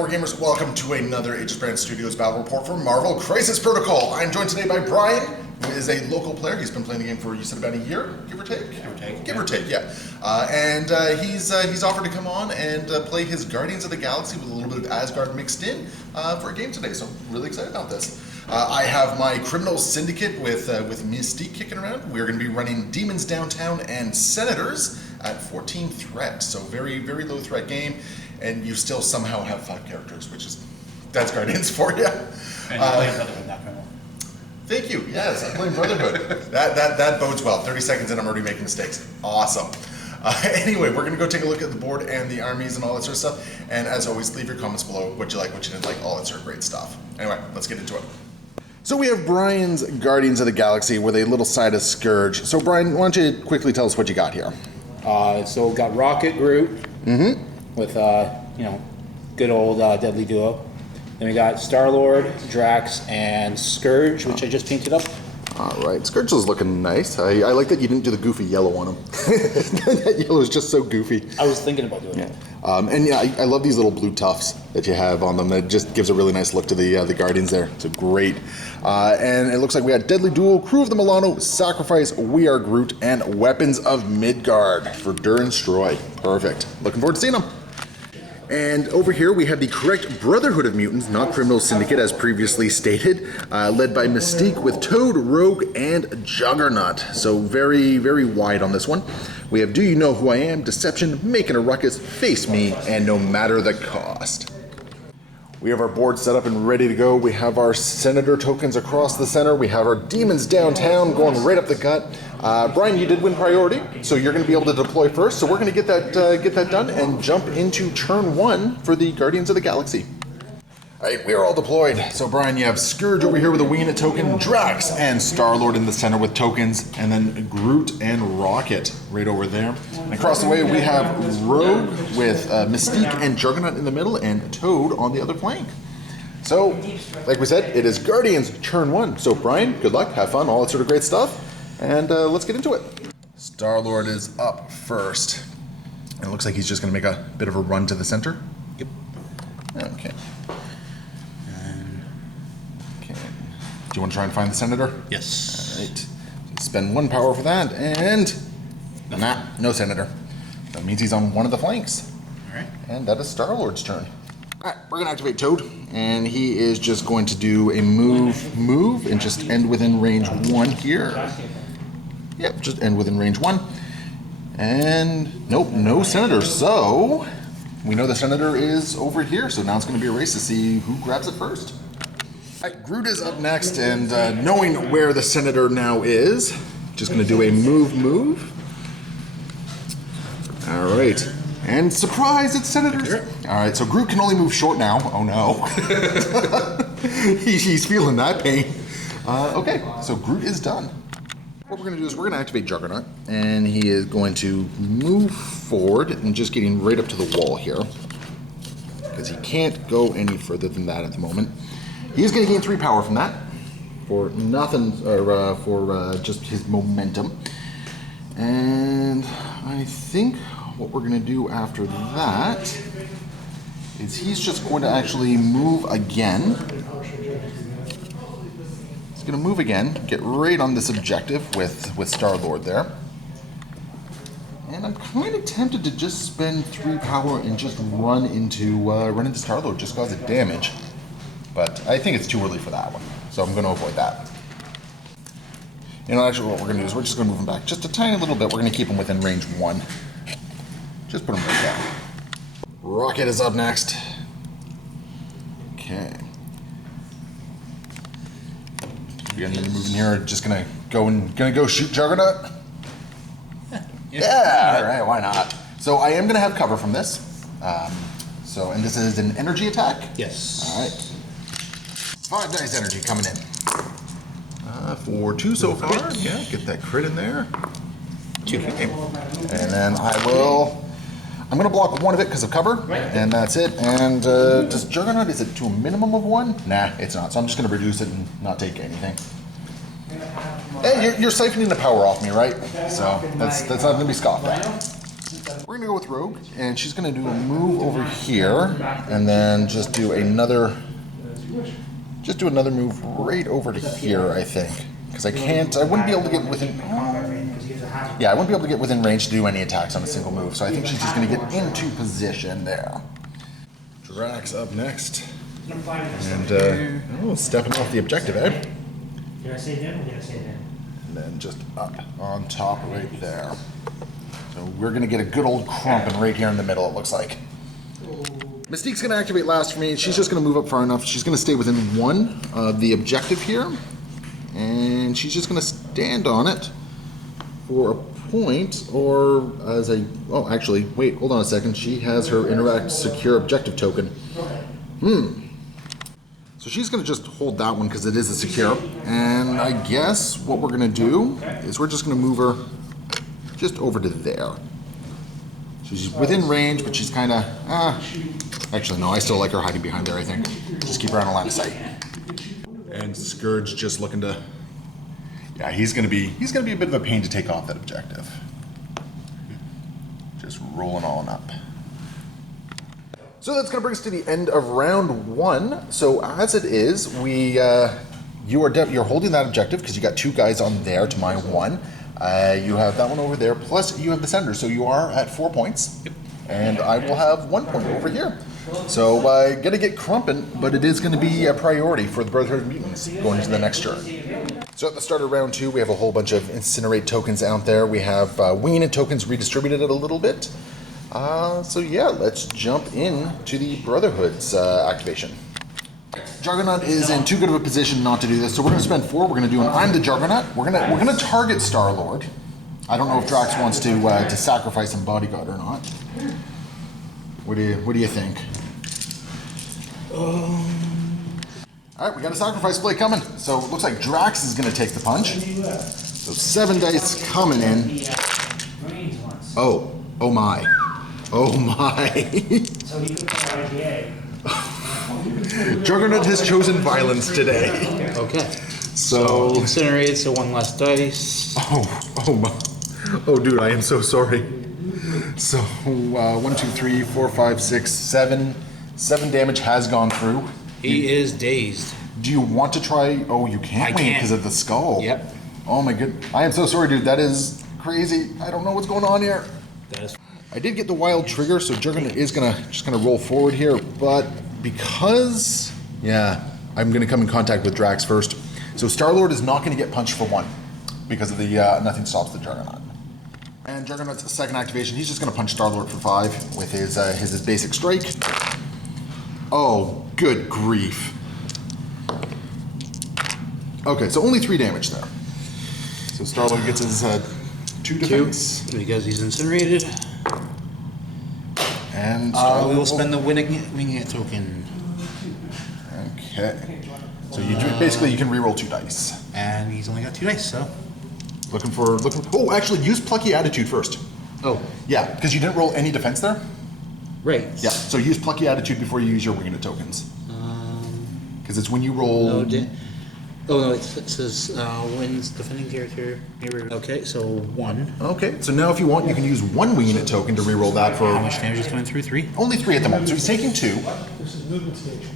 Wargamers, welcome to another Aegisbrand Studios battle report for Marvel Crisis Protocol. I'm joined today by Bryan, who is a local player. He's been playing the game for, you said, about a year, give or take? Give or take, yeah. He's offered to come on and play his Guardians of the Galaxy with a little bit of Asgard mixed in for a game today, so I'm really excited about this. I have my Criminal Syndicate with Mystique kicking around. We're going to be running Demons Downtown and Senators at 14 threat, so very, very low threat game. And you still somehow have 5 characters, which is, that's Guardians for you. And you play Brotherhood, not Criminal. Thank you, yes, I'm playing Brotherhood. that bodes well. 30 seconds in, I'm already making mistakes. Awesome. Anyway, we're gonna go take a look at the board and the armies and all that sort of stuff. And as always, leave your comments below, what you like, what you didn't like, all that sort of great stuff. Anyway, let's get into it. So we have Bryan's Guardians of the Galaxy with a little side of Scourge. So Bryan, why don't you quickly tell us what you got here? So we got Rocket Groot. Mm-hmm. With, good old Deadly Duo. Then we got Starlord, Drax, and Scourge, which I just painted up. All right, Scourge is looking nice. I like that you didn't do the goofy yellow on him. That yellow is just so goofy. I was thinking about doing it. I love these little blue tufts that you have on them. It just gives a really nice look to the Guardians there. It's great. And it looks like we got Deadly Duel, Crew of the Milano, Sacrifice, We Are Groot, and Weapons of Midgard for Durin's Troy. Perfect. Looking forward to seeing them. And over here we have the correct Brotherhood of Mutants, not Criminal Syndicate as previously stated, led by Mystique with Toad, Rogue, and Juggernaut. So very, very wide on this one. We have Do You Know Who I Am, Deception, Making a Ruckus, Face Me, and No Matter the Cost. We have our board set up and ready to go. We have our Senator tokens across the center. We have our Demons Downtown going right up the gut. Bryan, you did win priority, so you're going to be able to deploy first. So we're going to get that done and jump into turn 1 for the Guardians of the Galaxy. All right, we are all deployed. So Bryan, you have Scourge over here with a wing token, Drax and Starlord in the center with tokens, and then Groot and Rocket right over there. And across the way we have Rogue with Mystique and Juggernaut in the middle, and Toad on the other flank. So, like we said, it is Guardians turn 1. So Bryan, good luck, have fun, all that sort of great stuff, and let's get into it. Starlord is up first. And it looks like he's just going to make a bit of a run to the center. Yep. Okay. Do you want to try and find the Senator? Yes. All right. Spend 1 power for that, and no Senator. That means he's on one of the flanks. All right. And that is Star-Lord's turn. All right, we're going to activate Toad, and he is just going to do a move, and just end within range 1 here. Yep, just end within range 1. And nope, no Senator. So we know the Senator is over here, so now it's going to be a race to see who grabs it first. All right, Groot is up next, and knowing where the Senator now is, just going to do a move. All right, and surprise, it's Senator. All right, so Groot can only move short now. Oh no, he's feeling that pain. Okay, so Groot is done. What we're going to do is we're going to activate Juggernaut, and he is going to move forward and just getting right up to the wall here, because he can't go any further than that at the moment. He's going to gain 3 power from that for nothing, or for just his momentum. And I think what we're going to do after that is he's just going to actually move again. He's going to move again, get right on this objective with Starlord there. And I'm kind of tempted to just spend 3 power and just run into Starlord, just cause it damage. But I think it's too early for that one, so I'm going to avoid that. Actually what we're going to do is we're just going to move him back just a tiny little bit. We're going to keep him within range 1. Just put him right down. Rocket is up next. Okay. Again, moving here, just going to go shoot Juggernaut. Yeah, all right, why not? So I am going to have cover from this. And this is an energy attack? Yes. All right. 5 dice energy coming in. For 2 so far. Yeah, get that crit in there. 2. Okay. And then I'm going to block 1 of it because of cover, and that's it. And does Juggernaut, is it to a minimum of 1? Nah, it's not. So I'm just going to reduce it and not take anything. Hey, you're siphoning the power off me, right? So that's not going to be scoffed at. we're gonna go with Rogue, and she's gonna do a move over here, and then just do another move right over to here, I think. Because I wouldn't be able to get within... Yeah, I wouldn't be able to get within range to do any attacks on a single move, so I think she's just gonna get into position there. Drax up next. And, stepping off the objective, eh? Did I say them or did I say them? And then just up on top right there. So we're gonna get a good old crumping right here in the middle, it looks like. Mystique's gonna activate last for me. She's just gonna move up far enough. She's gonna stay within one of the objective here. And she's just gonna stand on it for a point, or as a... Oh, actually, wait, hold on a second. She has her interact secure objective token. So she's going to just hold that one because it is a secure. And I guess what we're going to do is we're just going to move her just over to there. So she's within range, but she's kind of... Actually, no, I still like her hiding behind there, I think. Just keep her on a line of sight. And Scourge just looking to... Yeah, he's going to be a bit of a pain to take off that objective. Just rolling on up. So that's going to bring us to the end of round 1. So as it is, you're holding that objective because you got 2 guys on there to my 1. You have that one over there, plus you have the sender. So you are at 4 points, and I will have 1 point over here. So gonna get crumping, but it is going to be a priority for the Brotherhood of Mutants going into the next turn. So at the start of round 2, we have a whole bunch of Incinerate tokens out there. We have Wing Unit tokens redistributed a little bit. So yeah, let's jump in to the Brotherhood's activation. Juggernaut is in too good of a position not to do this, so we're going to spend 4. We're going to do an I'm the Juggernaut. We're going to target Starlord. I don't know if Drax wants to sacrifice some bodyguard or not. What do you think? All right, we got a sacrifice play coming. So it looks like Drax is going to take the punch. So 7 dice coming in. Oh my. Oh my. So he could play IGA. Juggernaut has chosen violence today. Okay. So Incinerated, so 1 less dice. Oh my. Oh dude, I am so sorry. So 1, 2, 3, 4, 5, 6, 7. 7 damage has gone through. He is dazed. Do you want to try? Oh, you can't win because of the skull. Yep. Oh my good. I am so sorry, dude. That is crazy. I don't know what's going on here. That is. I did get the wild trigger, so Juggernaut is just gonna roll forward here, but because I'm gonna come in contact with Drax first. So Starlord is not gonna get punched for 1 because of the nothing stops the Juggernaut. And Juggernaut's second activation, he's just gonna punch Starlord for 5 with his basic strike. Oh, good grief. Okay, so only 3 damage there. So Starlord gets his 2 defense. 2, because he's incinerated. And we will spend the Wing Unit token. Okay. So you basically you can reroll 2 dice. And he's only got 2 dice, so. Looking for. Oh, actually, use Plucky Attitude first. Oh. Yeah, because you didn't roll any defense there. Right. Yeah. So use Plucky Attitude before you use your Wing Unit tokens. Because it's when you roll. No, it says wins defending territory. Okay, so 1. Okay, so now if you want, you can use 1 Wing Unit token to reroll that for. How much damage is coming through? 3? Only 3 at the moment. So he's taking 2.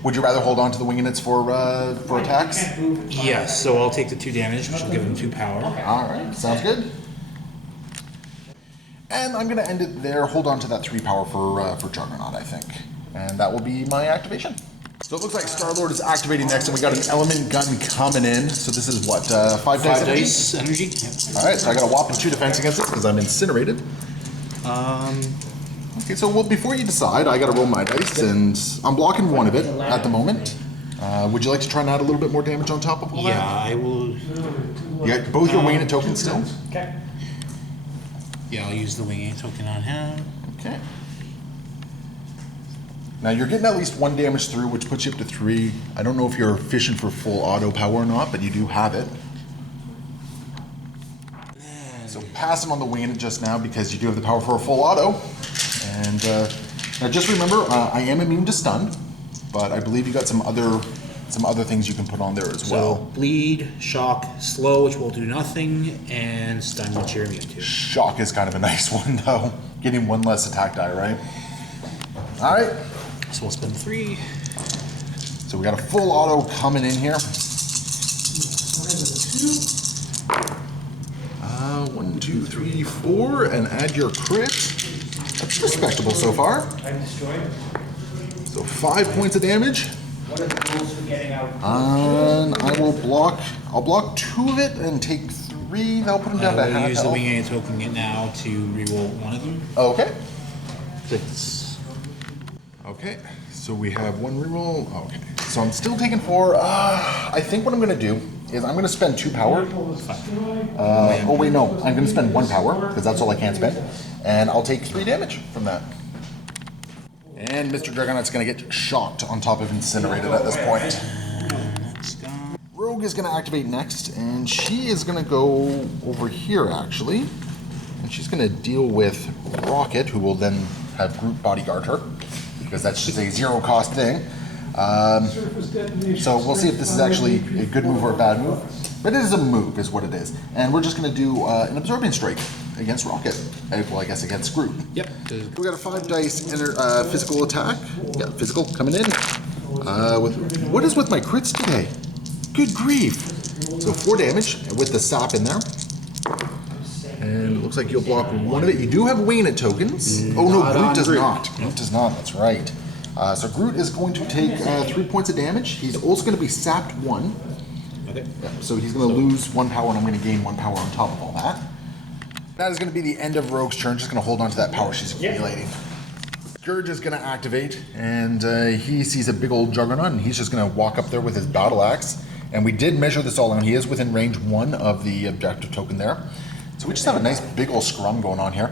Would you rather hold on to the Wing Units for attacks? Yes, so I'll take the 2 damage, which will give him 2 power. All right, sounds good. And I'm going to end it there. Hold on to that 3 power for Juggernaut, I think. And that will be my activation. So it looks like Starlord is activating next, and we got an element gun coming in. So this is what, 5 dice? 5 dice energy. Yep. All right, so I got a whopping 2 defense against it because I'm incinerated. Okay, so before you decide, I got to roll my dice, and I'm blocking 1 of it at the moment. Would you like to try and add a little bit more damage on top of all that? Yeah, I will. You got both your Wing Unit tokens still? Okay. Yeah, I'll use the Wing Unit token on him. Okay. Now you're getting at least 1 damage through, which puts you up to 3. I don't know if you're fishing for full auto power or not, but you do have it. So pass him on the Wing Unit just now because you do have the power for a full auto. And now just remember, I am immune to stun, but I believe you got some other some other things you can put on there as So well. bleed, shock, slow, which will do nothing, and stun, which you're immune to. Shock is kind of a nice one though. Getting one less attack die, right? All right. So we'll spend 3. So we got a full auto coming in here. 1, 2, 3, 4, and add your crit. That's respectable so far. I'm destroyed. So 5 points of damage. What are the rules for getting out? And I will block. I'll block 2 of it and take 3. That'll put him down to We'll half use the health. wing A token it now to reroll one of them. Okay. 6. Okay. So we have 1 reroll. Okay. So I'm still taking 4. I think what I'm going to do is I'm going to spend 2 power. Oh wait, no. I'm going to spend 1 power because that's all I can spend, and I'll take 3 damage from that. And Mr. Dragonaut's going to get shocked on top of incinerated at this point. Let's go. Rogue is going to activate next, and she is going to go over here actually, and she's going to deal with Rocket, who will then have Groot bodyguard her because that's just a 0 cost thing. So we'll see if this is actually a good move or a bad move. But it is a move, is what it is. And we're just going to do an absorbing strike against Rocket. Well, I guess against Groot. Yep. We got a 5 dice physical attack. Yeah, physical coming in. What is with my crits today? Good grief. So 4 damage with the sap in there. And it looks like you'll block 1 of it. You do have wing at tokens. Oh no, Groot does not. Groot does not, that's right. So Groot is going to take 3 points of damage. He's also going to be sapped 1. Okay. Yeah, so he's going to lose 1 power, and I'm going to gain 1 power on top of all that. That is going to be the end of Rogue's turn. Just going to hold on to that power she's accumulating. Scourge is going to activate, and he sees a big old Juggernaut, and he's just going to walk up there with his battle axe. And we did measure this all out. He is within range 1 of the objective token there. So we just have a nice big old scrum going on here.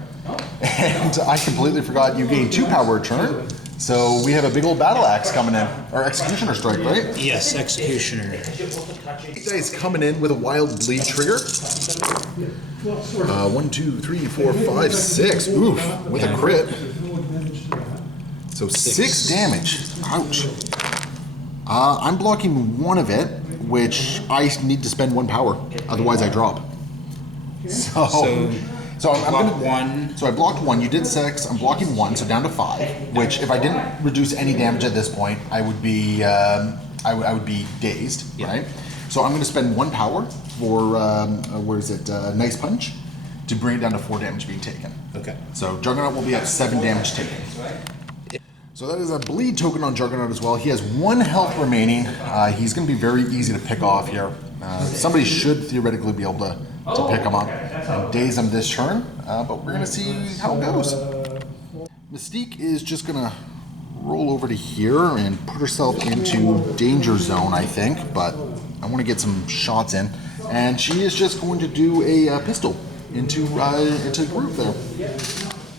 And I completely forgot you gain 2 power a turn. So we have a big old battle axe coming in. Or executioner strike, right? Yes, executioner. Dice coming in with a wild bleed trigger. 1, 2, 3, 4, 5, 6. Oof, with a crit. So 6 damage. Ouch. I'm blocking 1 of it, which I need to spend 1 power. Otherwise I drop. So I'm Block gonna 1. So I blocked 1. You did 6. I'm blocking 1, so down to 5. Which, if I didn't reduce any damage at this point, I would be I would be dazed, right? So I'm going to spend 1 power for Nice Punch to bring it down to 4 damage being taken. Okay. So Juggernaut will be at 7 damage taken. So that is a bleed token on Juggernaut as well. He has 1 health remaining. He's going to be very easy to pick off here. Somebody should theoretically be able to pick him up and daze him this turn, but we're going to see how it goes. Mystique is just going to roll over to here and put herself into danger zone, I think, but I want to get some shots in. And she is just going to do a pistol into Groot there.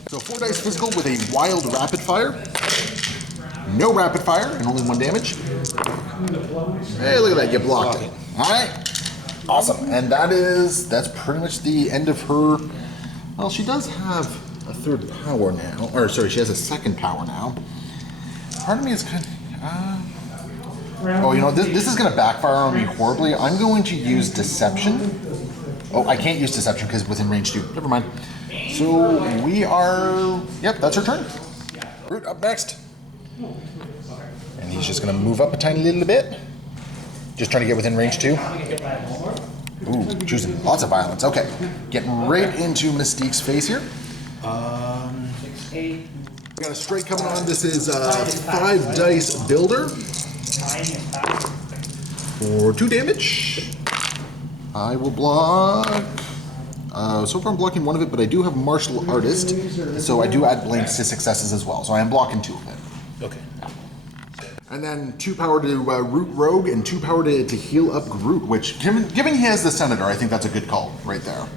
So 4 dice physical with a wild rapid fire. No rapid fire and only 1 damage. Hey, look at that, you blocked it. Alright. Awesome. And that's pretty much the end of her. Well, she does have a 3rd power now. Or sorry, she has a 2nd power now. Part of me is kind of, oh, you know, this is going to backfire on me horribly. I'm going to use Deception. Oh, I can't use Deception because within range 2. Never mind. So we are, yep, that's her turn. Groot up next. And he's just going to move up a tiny little bit. Just trying to get within range 2. Ooh, choosing lots of violence. Okay. Getting right into Mystique's face here. We got a strike coming on. This is 5 dice builder. For 2 damage. I will block. So far I'm blocking 1 of it, but I do have Martial Artist, so I do add blanks to successes as well. So I am blocking 2 of it. Okay. And then 2 power to root Rogue and 2 power to heal up Groot, which, given he has the Senator, I think that's a good call right there.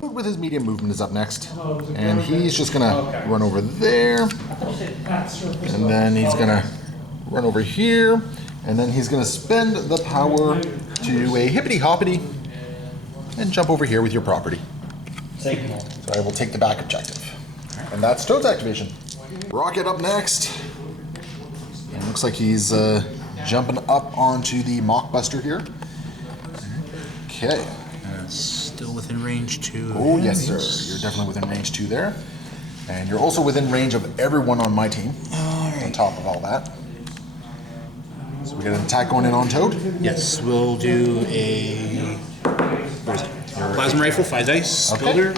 Groot with his medium movement is up next. And he's just going to run over there. And then he's going to run over here. And then he's going to spend the power to do a hippity-hoppity and jump over here with your property. So I will take the back objective. And that's Toad's activation. Rocket up next. And looks like he's jumping up onto the Mockbuster here. Okay. Still within range 2. Oh, yes, sir. You're definitely within range 2 there. And you're also within range of everyone on my team. All right. On top of all that. So we got an attack going in on Toad. Yes, we'll do a plasma rifle, 5 dice, Okay. builder.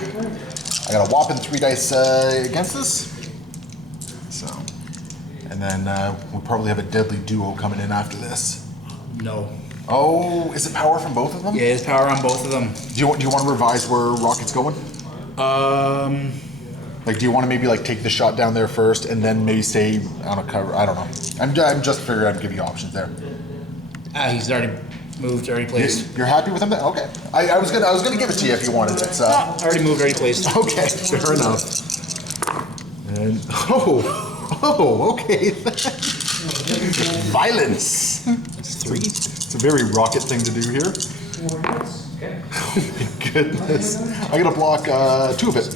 I got a whopping 3 dice against this. So, and then we'll probably have a deadly duo coming in after this. No. Oh, is it power from both of them? Yeah, it's power on both of them. Do you want to revise where Rocket's going? Like, do you want to maybe like take the shot down there first, and then maybe stay on a cover? I don't know. I'm just figuring I'd give you options there. He's already moved, already placed. You're happy with him? Then? Okay. I was gonna give it to you if you wanted it. So. Already moved, already placed. Okay, fair enough. And okay. Violence. That's 3. It's a very Rocket thing to do here. Okay. Oh my goodness. I'm gonna block 2 of it.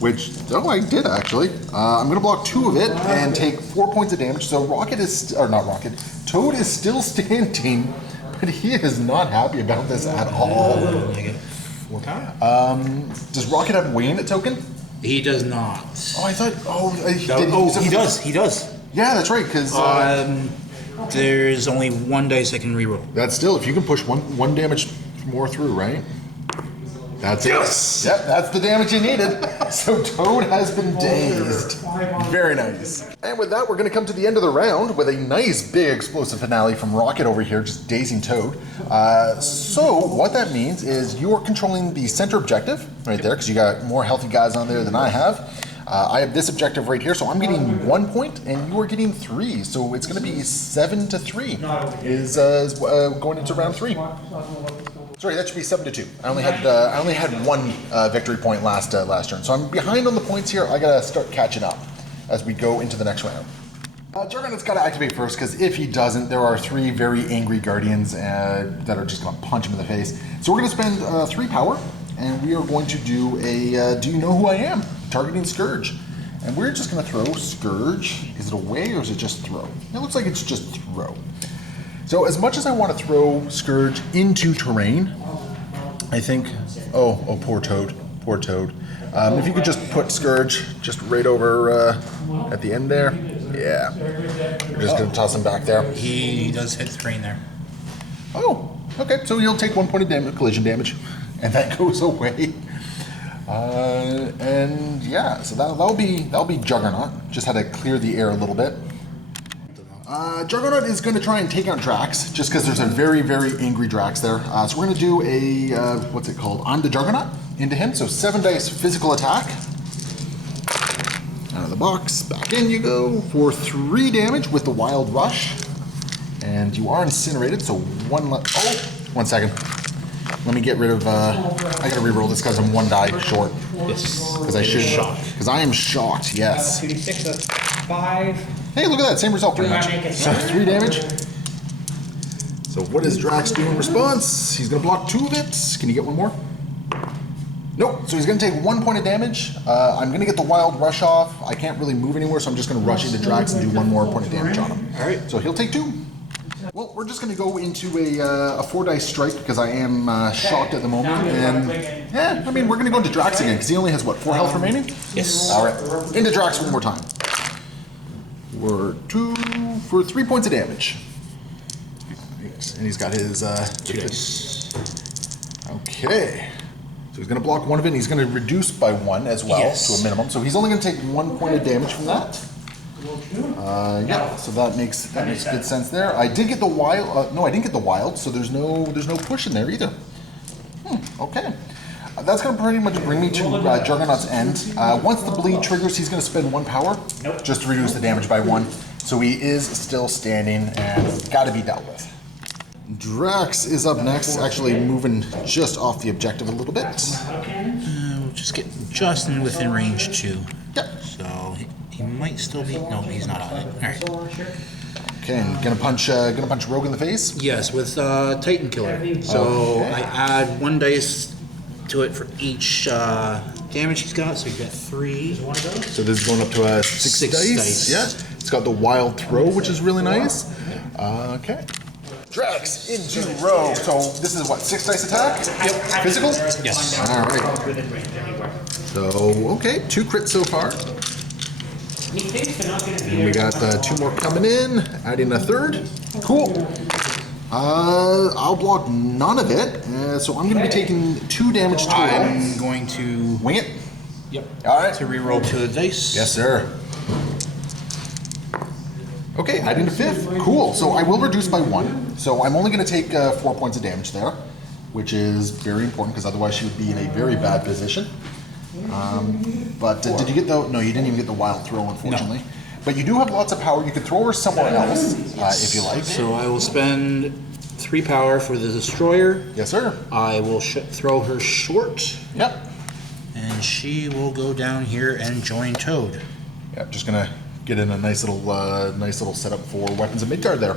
Which, I did actually. I'm gonna block 2 of it and take 4 points of damage. So Toad is still standing, but he is not happy about this at all. I get 4 power. Does Rocket have Wayne token? He does not. Oh, I thought. He does. Yeah, that's right. Because There's only 1 dice I can reroll. that's still, if you can push one damage more through, right? That's it. Yes. Yep, that's the damage you needed. So Toad has been dazed. Very nice. And with that, we're going to come to the end of the round with a nice big explosive finale from Rocket over here, just dazing Toad. So what that means is you're controlling the center objective right there, because you got more healthy guys on there than I have. I have this objective right here, so I'm getting 1 point, and you are getting 3. So it's going to be 7-3 is going into round 3. Sorry, that should be 7-2. I only had 1 victory point last turn, so I'm behind on the points here. I gotta start catching up as we go into the next round. Juggernaut's got to activate first, because if he doesn't, there are 3 very angry guardians that are just gonna punch him in the face. So we're gonna spend 3 power, and we are going to do a Do You Know Who I Am? Targeting Scourge. And we're just gonna throw Scourge. Is it away or is it just throw? It looks like it's just throw. So as much as I want to throw Scourge into terrain, I think, oh, poor Toad, poor Toad. If you could just put Scourge just right over at the end there, yeah. We're just gonna toss him back there. He does hit terrain there. Oh, okay, so he'll take 1 point of damage, collision damage, and that goes away. And yeah, so that'll be Juggernaut. Just had to clear the air a little bit. Juggernaut is going to try and take out Drax, just because there's a very, very angry Drax there. So we're going to do a, what's it called? On the Juggernaut into him. So 7 dice physical attack. Out of the box, back in you go for 3 damage with the Wild Rush. And you are incinerated, so 1 second. Let me get rid of, I gotta reroll this because I'm 1 die short. Yes. Because I should, because I am shocked, yes. 2d6, that's 5. Hey, look at that, same result pretty much. So 3 damage. So what does Drax do in response? He's gonna block 2 of it. Can you get 1 more? Nope, so he's gonna take 1 point of damage. I'm gonna get the Wild Rush off. I can't really move anywhere, so I'm just gonna rush into Drax and do 1 more point of damage on him. All right. So he'll take 2. Well, we're just gonna go into a 4 dice strike because I am shocked at the moment. And yeah, I mean, we're gonna go into Drax again because he only has what, 4 health remaining? Yes. All right, into Drax 1 more time. For 3 points of damage. And he's got his 2 dice. Okay. So he's gonna block 1 of it and he's gonna reduce by 1 as well to a minimum. So he's only gonna take 1 point of damage from that. Yeah, so that makes good sense there. I did get the wild. No, I didn't get the wild. So there's no push in there either. Okay. That's going to pretty much bring me to Juggernaut's end. Once the bleed triggers, he's going to spend 1 power just to reduce the damage by 1. So he is still standing and got to be dealt with. Drax is up next, actually moving just off the objective a little bit. We'll just get just within range 2. Yep. So he might still be. No, he's not on it. All right. Okay, and gonna punch Rogue in the face. Yes, with Titan Killer. So I add 1 dice to it for each damage he's got. So you got 3. So this is going up to 6 6 dice. dice. Yeah. It's got the wild throw, which is really nice. Okay. Drax into Rogue. So this is what, 6 dice attack? Yep. Physical? Yes. All right. So, okay, 2 crits so far. And we got 2 more coming in, adding a 3rd. Cool. I'll block none of it, so I'm going to be taking 2 damage total. I'm going to Wing it? Yep. All right. To reroll 2 of the dice. Yes, sir. Okay, adding a 5th. Cool. So I will reduce by 1. So I'm only going to take 4 points of damage there, which is very important because otherwise she would be in a very bad position. But did you get the? No, you didn't even get the wild throw, unfortunately. No. But you do have lots of power. You could throw her somewhere else if you like. So I will spend 3 power for the destroyer. Yes, sir. I will throw her short. Yep. And she will go down here and join Toad. Yep. Just gonna get in a nice little setup for weapons of Midgard there.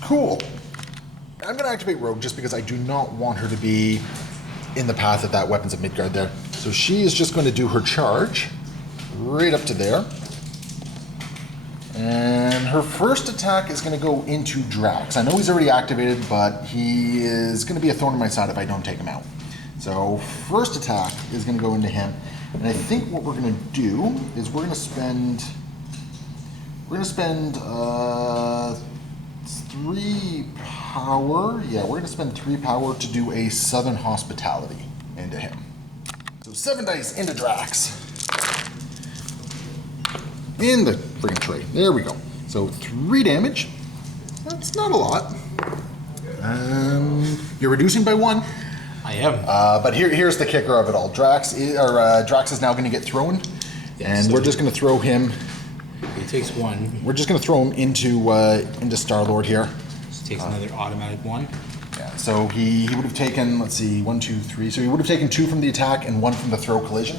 Cool. I'm gonna activate Rogue just because I do not want her to be in the path of that weapons of Midgard there. So she is just going to do her charge right up to there. And her first attack is going to go into Drax. I know he's already activated, but he is going to be a thorn in my side if I don't take him out. So first attack is going to go into him. And I think what we're going to do is we're going to spend 3 power. Yeah, we're going to spend 3 power to do a Southern Hospitality into him. So 7 dice into Drax. In the freaking tray. There we go. So 3 damage. That's not a lot. You're reducing by 1. I am. But here's the kicker of it all. Drax is now going to get thrown, and we're just going to throw him. He takes 1. We're just going to throw him into Starlord here. He takes another automatic 1. Yeah. So he would have taken, let's see, 1, 2, 3. So he would have taken 2 from the attack and 1 from the throw collision.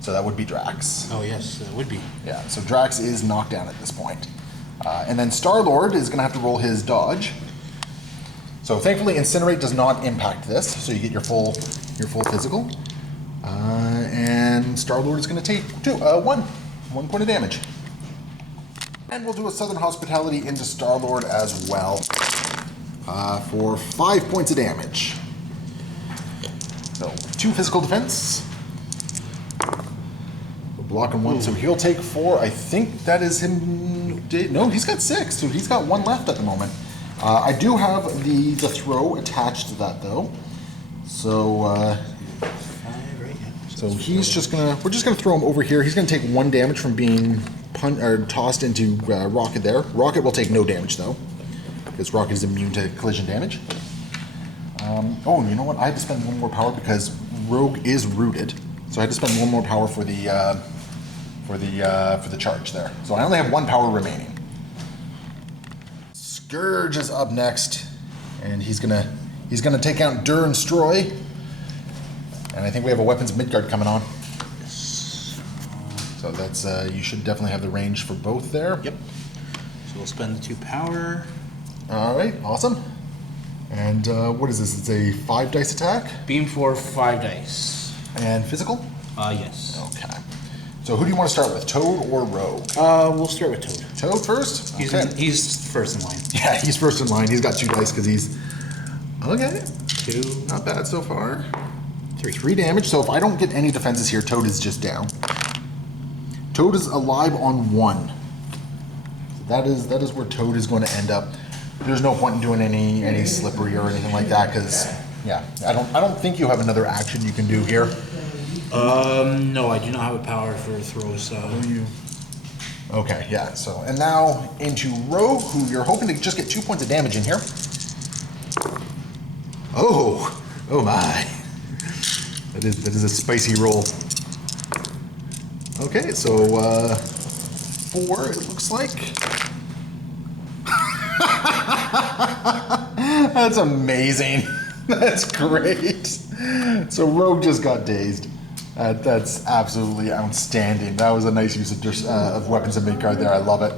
So that would be Drax. Oh yes, that would be. Yeah. So Drax is knocked down at this point, and then Starlord is going to have to roll his dodge. So thankfully, Incinerate does not impact this, so you get your full physical. And Starlord is going to take 1 point of damage. And we'll do a Southern Hospitality into Starlord as well for 5 points of damage. So 2 physical defense. We'll block him 1, so he'll take 4. I think that is him. No, he's got 6, so he's got 1 left at the moment. I do have the throw attached to that though, so so he's just we're just gonna throw him over here. He's gonna take 1 damage from being tossed into Rocket there. Rocket will take no damage though, because Rocket is immune to collision damage. Oh, you know what? I had to spend 1 more power because Rogue is rooted, so I had to spend 1 more power for the charge there. So I only have 1 power remaining. Scourge is up next, and he's gonna take out Dur and Stroy. And I think we have a Weapons of Midgard coming on. So that's you should definitely have the range for both there. Yep. So we'll spend the 2 power. All right, awesome. And what is this? It's a 5 dice attack. Beam for 5 dice. And physical. Yes. Okay. So who do you want to start with, Toad or Rogue? We'll start with Toad. Toad first? He's first in line. Yeah, he's first in line. He's got 2 dice because he's... Okay. 2. Not bad so far. 3 damage. So if I don't get any defenses here, Toad is just down. Toad is alive on 1. That is where Toad is going to end up. There's no point in doing any slippery or anything like that because, yeah, I don't think you have another action you can do here. No, I do not have a power for throws, so... Okay, yeah, so, and now into Rogue, who you're hoping to just get 2 points of damage in here. Oh my. That is a spicy roll. Okay, so, 4, it looks like. That's amazing. That's great. So Rogue just got dazed. That's absolutely outstanding. That was a nice use of Weapons of Midgard there. I love it.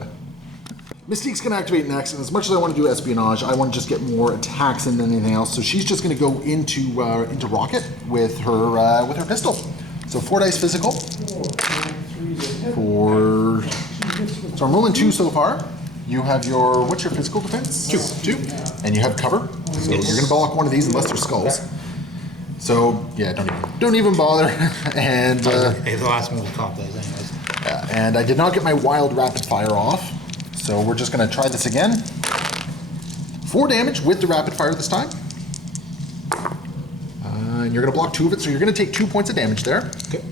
Mystique's going to activate next, and as much as I want to do espionage, I want to just get more attacks than anything else. So she's just going to go into Rocket with her pistol. So 4 dice physical for So I'm rolling 2 so far. You have your, what's your physical defense? 2. And you have cover. So you're going to block one of these unless they're skulls. So yeah, don't even bother. And Hey, the last one was comp days anyways. and I did not get my wild rapid fire off. So we're just going to try this again. 4 damage with the rapid fire this time. And you're going to block 2 of it, so you're going to take 2 points of damage there. Okay.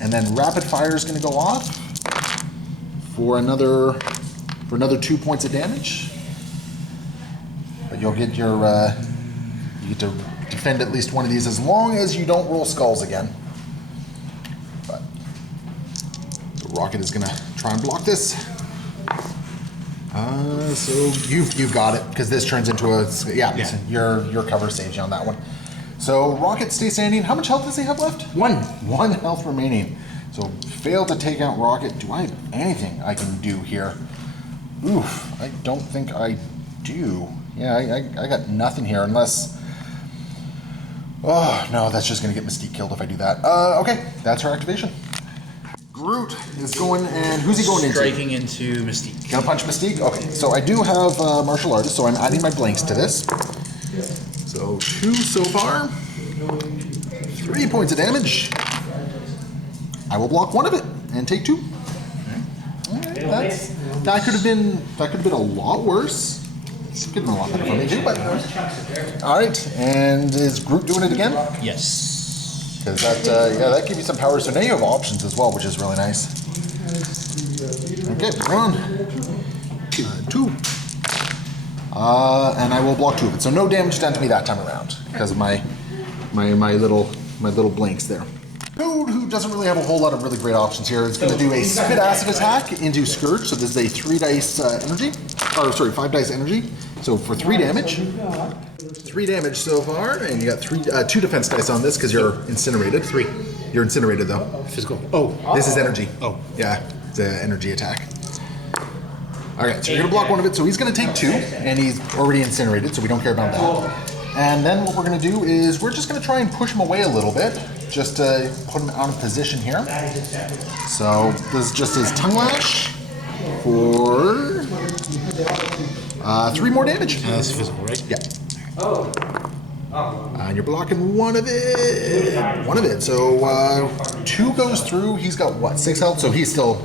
And then rapid fire is going to go off for another 2 points of damage. But you'll get your you get to defend at least one of these as long as you don't roll skulls again. But the rocket is going to try and block this. So you've got it because this turns into a your cover saves you on that one. So rocket stays standing. How much health does he have left? 1 health remaining. So fail to take out rocket. Do I have anything I can do here? Oof, I don't think I do. Yeah, I got nothing here unless. Oh no, that's just gonna get Mystique killed if I do that. Okay, that's her activation. Groot is going, and who's he going into? Striking into Mystique. Gonna punch Mystique? Okay, so I do have martial artist, so I'm adding my blanks to this. So 2 so far. 3 points of damage. I will block 1 of it and take 2. That could have been a lot worse. It could have been a lot better for me too, but all right. And is Groot doing it again? Yes. Because that gives you some power. So now you have options as well, which is really nice. Okay, we're on 2. And I will block 2 of it. So no damage done to me that time around because of my little blanks there. Dude who doesn't really have a whole lot of really great options here is going to do a spit acid attack into Scourge. So this is a 3 dice energy, or sorry, 5 dice energy. So for 3 damage. 3 damage so far, and you got 2 defense dice on this because you're incinerated. 3. You're incinerated though. Physical. Oh. This is energy. Oh. Yeah, it's an energy attack. Alright, so you're going to block 1 of it, so he's going to take 2, and he's already incinerated, so we don't care about that. And then what we're going to do is we're just going to try and push him away a little bit, just to put him out of position here. So this is just his tongue lash for 3 more damage. That's physical, right? Yeah. And you're blocking 1 of it. 1 of it. So 2 goes through. He's got what, 6 health? So he's still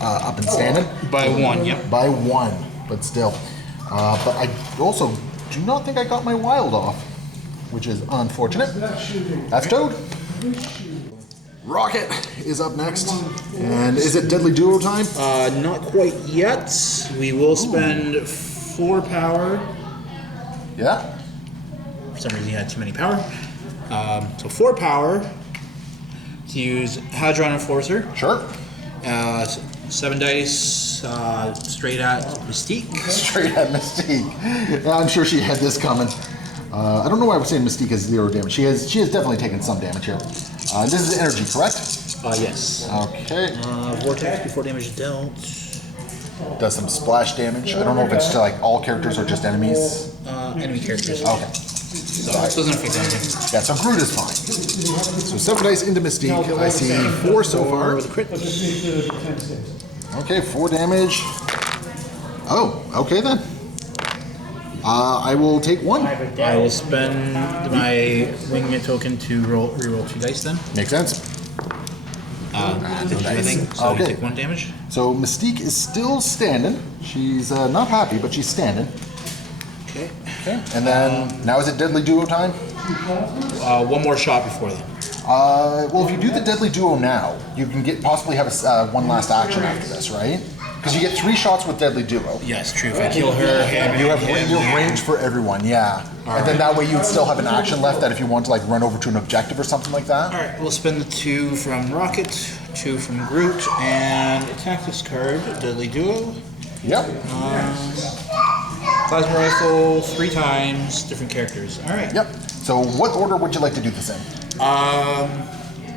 up and standing. By 1, yep. By 1, but still. But I also do not think I got my wild off, which is unfortunate. That's Toad. Rocket is up next. And is it Deadly Duo time? Not quite yet. We will spend 4 power. Yeah. For some reason, he had too many power. So 4 power to use Hadron Enforcer. Sure. 7 dice straight at Mystique. Straight at Mystique. Yeah, I'm sure she had this coming. I don't know why I was saying Mystique has 0 damage. She has definitely taken some damage here. This is energy, correct? Yes. Okay. Vortex before damage dealt. Does some splash damage. I don't know if it's to like all characters or just enemies. Enemy characters. Okay. So it doesn't affect anything. Yeah, so Groot is fine. So 7 dice into Mystique. I see 4 so far. With a crit. Okay, 4 damage. Oh, okay then. I will take 1. I will spend my wingman token to reroll 2 dice then. Makes sense. Did you anything? So Okay. you take 1 damage. So Mystique is still standing. She's not happy, but she's standing. Okay. Okay. And then now is it Deadly Duo time? 1 more shot before then. Well, if you do the Deadly Duo now, you can possibly have one last action after this, right? Because you get 3 shots with Deadly Duo. Yes, true. If I kill her, him, You have him, range for everyone, yeah. And then that way you'd still have an action left that if you want to like run over to an objective or something like that. Alright, we'll spend the 2 from Rocket, 2 from Groot, and attack this card, Deadly Duo. Yep. Plasma rifle 3 times, different characters. Alright. Yep. So what order would you like to do this in?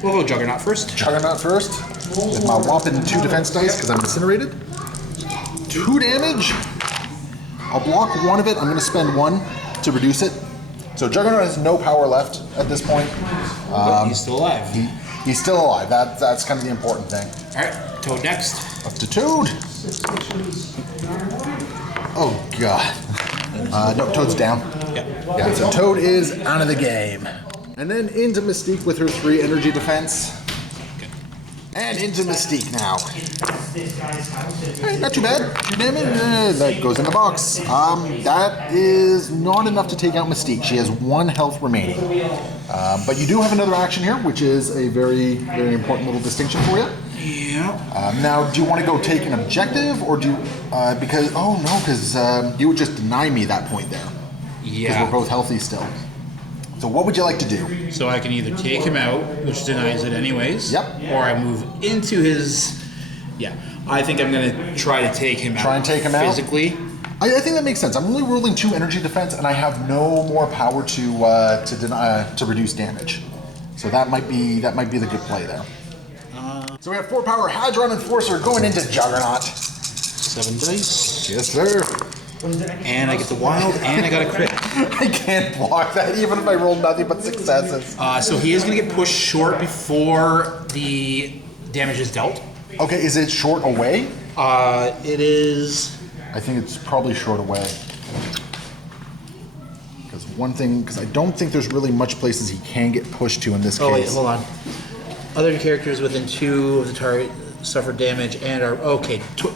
We'll go Juggernaut first. Juggernaut first. With my whopping 2 defense dice because I'm incinerated. 2 damage. I'll block 1 of it. I'm going to spend 1 to reduce it. So Juggernaut has no power left at this point. But he's still alive. He's still alive. That's kind of the important thing. Alright, Toad next. to Toad. Oh, God. No, Toad's down. Yeah, so Toad is out of the game. And then into Mystique with her 3 energy defense. And into Mystique now. Hey, not too bad. 2 damage. That goes in the box. That is not enough to take out Mystique. She has 1 health remaining. But you do have another action here, which is a very, very important little distinction for you. Yeah. Now, do you want to go take an objective, or do you, because you would just deny me that point there. Yeah. Because we're both healthy still. So what would you like to do? So I can either take him out, which denies it anyways. Yep. Or I move into his... Yeah. I think I'm going to try to take him out. Try and take him out? Physically. I think that makes sense. I'm only rolling 2 energy defense, and I have no more power to reduce damage. So that might be the good play there. So we have 4 power Hadron Enforcer going into Juggernaut. 7 dice. Yes, sir. And I get the wild, and I got a crit. I can't block that, even if I roll nothing but successes. So he is going to get pushed short before the damage is dealt. Okay, is it short away? It is... I think it's probably short away. Because I don't think there's really much places he can get pushed to in this case. Oh, wait, hold on. Other characters within 2 of the target suffer damage and are,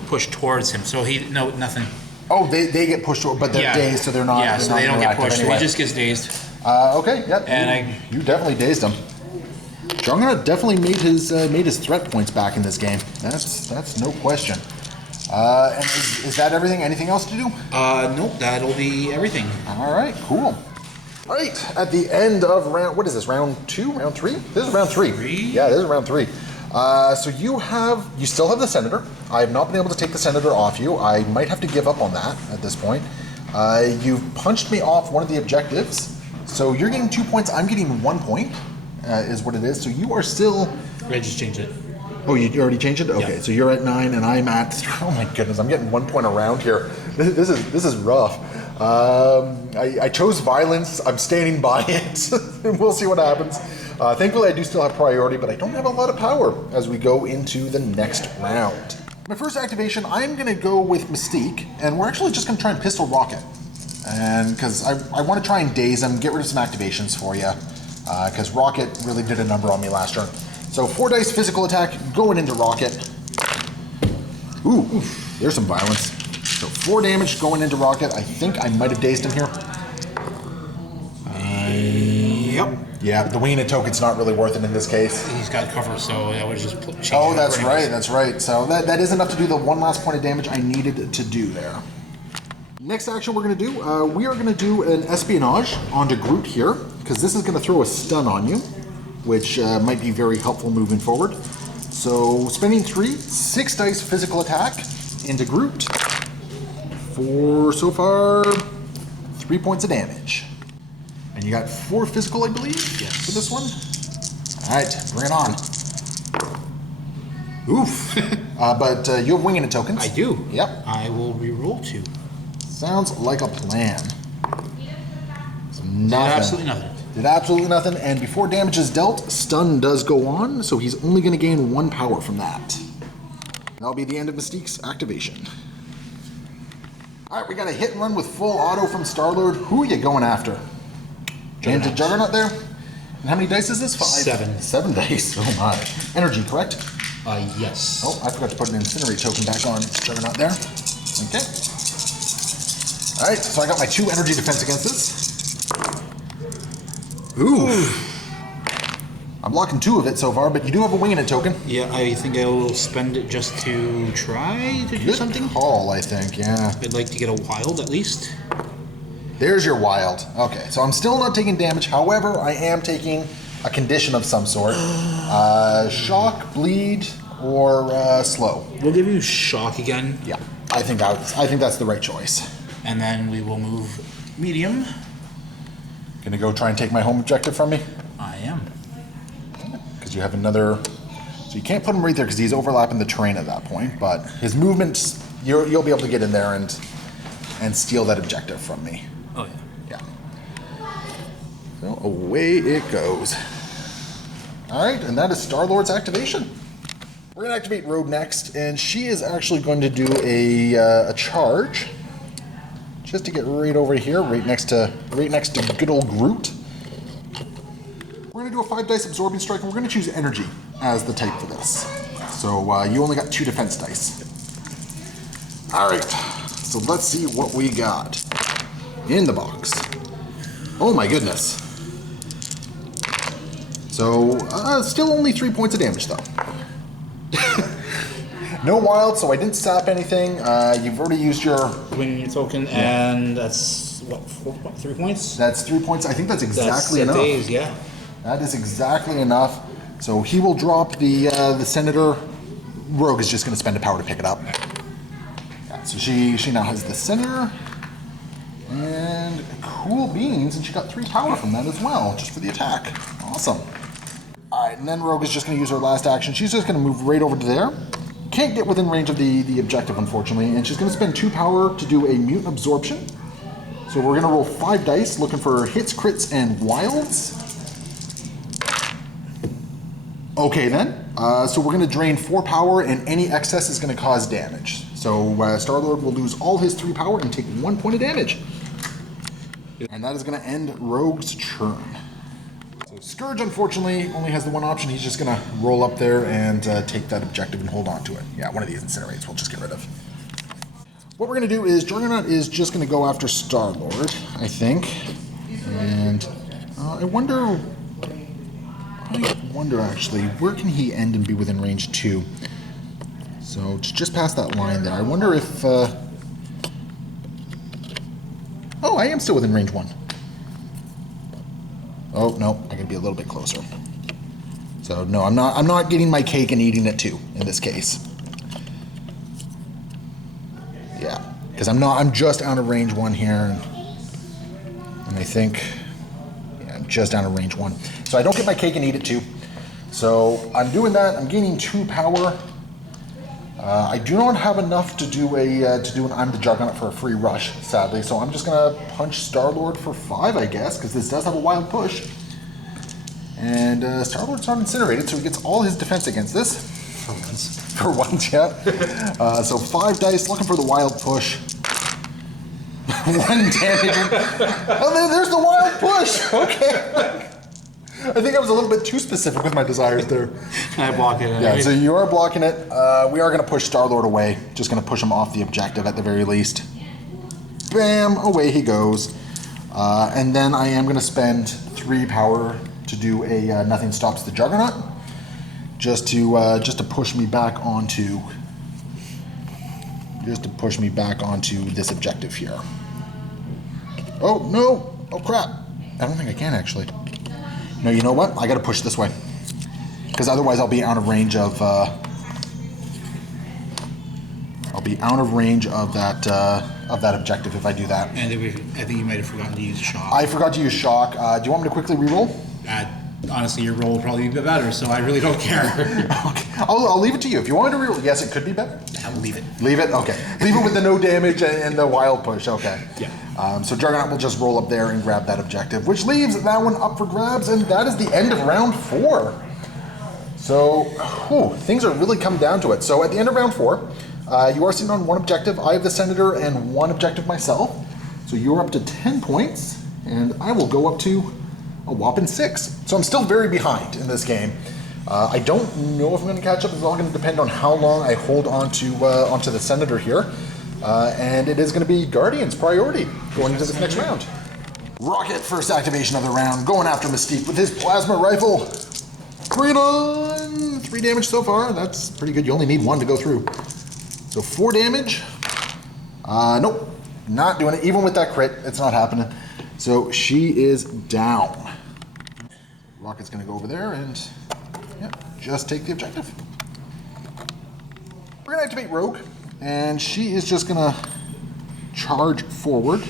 pushed towards him. So nothing. Oh, they get pushed over, but they're dazed, so they're not. Yeah, so they don't get pushed. Anyway. He just gets dazed. Okay, yep. And you definitely dazed him. Juggernaut definitely made his threat points back in this game. That's no question. And is that everything? Anything else to do? Nope, that'll be everything. All right, cool. All right, at the end of round, what is this, round 2, round 3? This is round 3. Yeah, this is round 3. So you still have the Senator. I have not been able to take the Senator off you. I might have to give up on that at this point. You've punched me off one of the objectives. So you're getting 2 points, I'm getting 1 point, is what it is. So you are still... I just changed it. Oh, you already changed it? Okay, Yeah. so you're at 9 and I'm at... Oh my goodness, I'm getting 1 point around here. This is rough. I chose violence. I'm standing by it. We'll see what happens. Thankfully, I do still have priority, but I don't have a lot of power as we go into the next round. My first activation, I'm going to go with Mystique, and we're actually just going to try and pistol rocket. And because I want to try and daze him, get rid of some activations for you, because Rocket really did a number on me last turn. So 4 dice physical attack going into Rocket. Ooh, there's some violence. So 4 damage going into Rocket. I think I might have dazed him here. Yep. Yeah, the winged token's not really worth it in this case. He's got cover, so I would just change Oh, it that's over right, anyways. that's right. So that is enough to do the 1 last point of damage I needed to do there. Next action we're going to do, we are going to do an espionage onto Groot here, because this is going to throw a stun on you, which might be very helpful moving forward. So spending 6 dice physical attack into Groot for so far 3 points of damage. And you got 4 physical, I believe, yes, for this one. All right, bring it on. Oof. But you have winging tokens. I do. Yep. I will re-roll 2. Sounds like a plan. So nothing. Did absolutely nothing. Did absolutely nothing. And before damage is dealt, stun does go on, so he's only going to gain 1 power from that. That'll be the end of Mystique's activation. All right, we got a hit and run with full auto from Starlord. Who are you going after? Into Juggernaut there? And how many dice is this? 5? 7. 7 dice. Oh my. Energy, correct? Yes. Oh, I forgot to put an Incinerate token back on Juggernaut there. Okay. Alright, so I got my 2 energy defense against this. Ooh. I'm blocking 2 of it so far, but you do have a wing in it token. Yeah, I think I will spend it just to try to do Good something. call, I think, yeah. I'd like to get a wild at least. There's your wild. Okay, so I'm still not taking damage. However, I am taking a condition of some sort. Shock, bleed, or slow. We'll give you shock again. Yeah, I think that's the right choice. And then we will move medium. Gonna go try and take my home objective from me? I am. Because you have another... So you can't put him right there because he's overlapping the terrain at that point, but his movement, you'll be able to get in there and steal that objective from me. Oh, yeah. Yeah. So away it goes. All right, and that is Starlord's activation. We're going to activate Rogue next, and she is actually going to do a charge. Just to get right over here, right next to good old Groot. We're going to do a 5-dice absorbing strike, and we're going to choose energy as the type for this. So you only got 2 defense dice. Alright, so let's see what we got in the box. Oh my goodness. So, still only 3 points of damage though. No wild, so I didn't sap anything. You've already used your... Winning your token, and that's, what, 3 points? That's 3 points. I think that's exactly enough. Days, yeah. That is exactly enough. So he will drop the Senator. Rogue is just going to spend a power to pick it up. Yeah, so she now has the Senator. And cool beans, and she got 3 power from that as well, just for the attack. Awesome. Alright, and then Rogue is just going to use her last action. She's just going to move right over to there. Can't get within range of the objective, unfortunately, and she's going to spend 2 power to do a Mutant Absorption. So we're going to roll 5 dice, looking for hits, crits, and wilds. Okay then, so we're going to drain 4 power, and any excess is going to cause damage. So Starlord will lose all his 3 power and take 1 point of damage. And that is going to end Rogue's turn. So Scourge, unfortunately, only has the one option. He's just going to roll up there and take that objective and hold on to it. Yeah, one of these incinerates we'll just get rid of. What we're going to do is Juggernaut is just going to go after Starlord, I think. And I wonder actually, where can he end and be within range 2? So just past that line there. I wonder if... Oh, I am still within range 1. Oh, no, I gotta be a little bit closer. So no, I'm not getting my cake and eating it too, in this case. Yeah, because I'm just out of range 1 here. And I think, yeah, I'm just out of range 1. So I don't get my cake and eat it too. So I'm doing that, I'm gaining 2 power. I do not have enough to do an I'm the Juggernaut for a free rush, sadly. So I'm just gonna punch Starlord for 5, I guess, because this does have a wild push. And Starlord's not incinerated, so he gets all his defense against this. For once, yeah. So 5 dice, looking for the wild push. 1 damage. Oh, there's the wild push. Okay. I think I was a little bit too specific with my desires there. Can I block it? Yeah, so you are blocking it. We are going to push Starlord away. Just going to push him off the objective at the very least. Bam, away he goes. And then I am going to spend 3 power to do a Nothing Stops the Juggernaut. Just to push me back onto... Just to push me back onto this objective here. Oh, no! Oh, crap. I don't think I can, actually. No, you know what? I gotta push this way. Because otherwise I'll be out of range of... I'll be out of range of that objective if I do that. And I think you might have forgotten to use shock. I forgot to use shock. Do you want me to quickly reroll? Honestly, your roll will probably be better, so I really don't care. Okay. I'll leave it to you. If you want me to reroll, yes, it could be better. I'll leave it. Leave it? Okay. Leave it with the no damage and the wild push. Okay. Yeah. So Juggernaut will just roll up there and grab that objective, which leaves that one up for grabs, and that is the end of round 4. So, things are really come down to it. So at the end of round 4, you are sitting on 1 objective. I have the Senator and 1 objective myself. So you're up to 10 points, and I will go up to a whopping 6. So I'm still very behind in this game. I don't know if I'm going to catch up. It's all going to depend on how long I hold onto the Senator here. And it is going to be Guardian's priority going into this next round. Rocket, first activation of the round, going after Mystique with his plasma rifle. Great on! 3 damage so far. That's pretty good. You only need 1 to go through. So 4 damage. Nope. Not doing it. Even with that crit, it's not happening. So she is down. Rocket's going to go over there and just take the objective. We're going to activate Rogue, and she is just going to charge forward.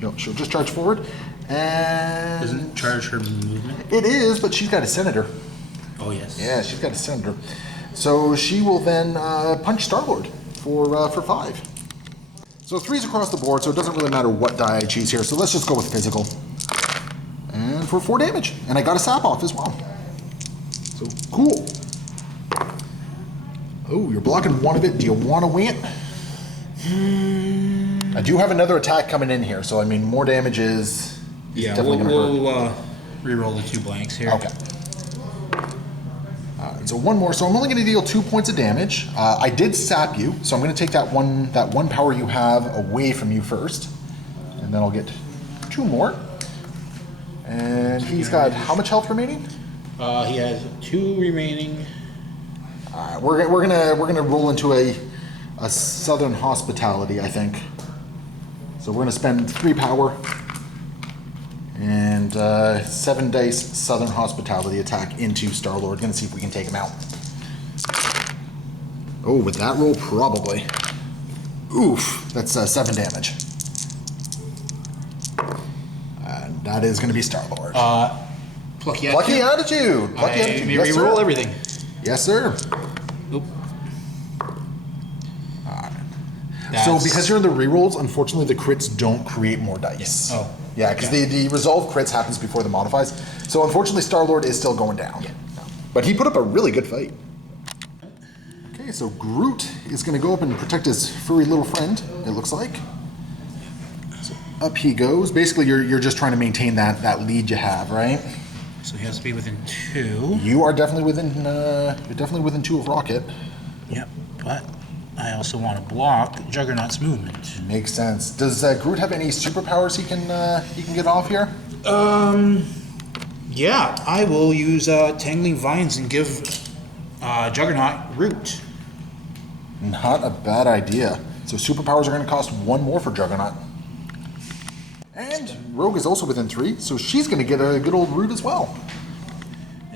No, she'll just charge forward. And Doesn't charge her movement? it is, but she's got a Senator. Oh, yes. Yeah, she's got a Senator. So she will then punch Starlord for 5. So 3's across the board, so it doesn't really matter what die I choose here. So let's just go with physical. And for 4 damage. And I got a sap off as well. So cool. Oh, you're blocking one of it. Do you want to wing it? I do have another attack coming in here, so I mean, more damage is definitely going to hurt. We'll re-roll the 2 blanks here. Okay. So one more. So I'm only going to deal 2 points of damage. I did sap you, so I'm going to take that one power you have away from you first, and then I'll get 2 more. And he's got how much health remaining? He has 2 remaining. We're gonna roll into a Southern Hospitality, I think. So we're gonna spend 3 power and 7 dice Southern Hospitality attack into Starlord. Gonna see if we can take him out. Oh, with that roll, probably. Oof, that's 7 damage. And that is gonna be Starlord. Plucky Plucky attitude. Plucky attitude. May Yes, re-roll sir. everything. Yes, sir. Oop. So because you're in the rerolls, unfortunately the crits don't create more dice. Oh. Yeah, because the resolve crits happens before the modifies. So unfortunately Starlord is still going down. Yeah. But he put up a really good fight. Okay, so Groot is going to go up and protect his furry little friend, it looks like. So up he goes. Basically you're just trying to maintain that lead you have, right? So he has to be within 2. You are definitely within 2 of Rocket. Yep, but I also want to block Juggernaut's movement. Makes sense. Does Groot have any superpowers he can get off here? Yeah, I will use Tangling Vines and give Juggernaut Root. Not a bad idea. So superpowers are going to cost 1 more for Juggernaut. And Rogue is also within 3, so she's going to get a good old Root as well.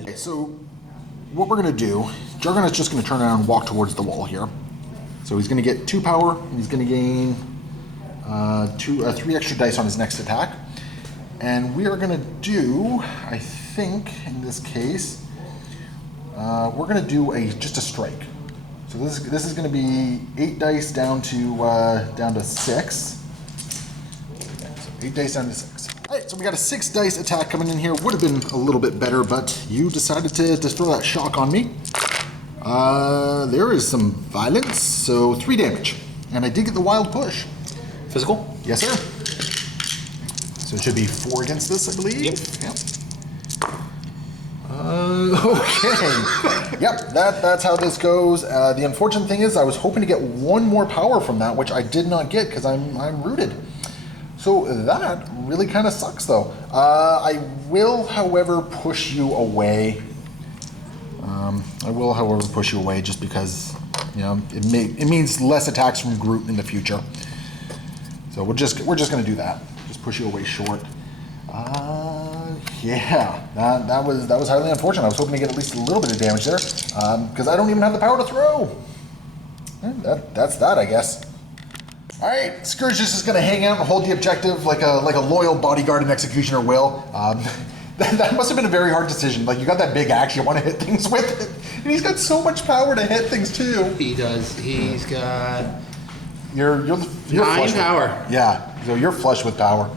Okay, so what we're going to do, Juggernaut's just going to turn around and walk towards the wall here. So he's going to get 2 power, and he's going to gain 3 extra dice on his next attack. And we are going to do, I think, in this case, we're going to do just a strike. So this is going to be 8 dice down to 6. So 8 dice down to 6. All right, so we got a 6 dice attack coming in here. Would have been a little bit better, but you decided to throw that shock on me. There is some violence, so 3 damage. And I did get the wild push. Physical? Yes, sir. So it should be 4 against this, I believe. Yep. Okay. Yep, that's how this goes. The unfortunate thing is I was hoping to get 1 more power from that, which I did not get because I'm rooted. So that really kind of sucks, though. I will, however, push you away. Just because, it means less attacks from Groot in the future. So we're just gonna do that. Just push you away short. Yeah, that was highly unfortunate. I was hoping to get at least a little bit of damage there, because I don't even have the power to throw. That's that, I guess. All right, Scourge is just gonna hang out and hold the objective like a loyal bodyguard and executioner will. That must have been a very hard decision. Like, you got that big axe, you want to hit things with it, and he's got so much power to hit things too. He does. He's got You're 9 flush power. Yeah, so you're flush with power.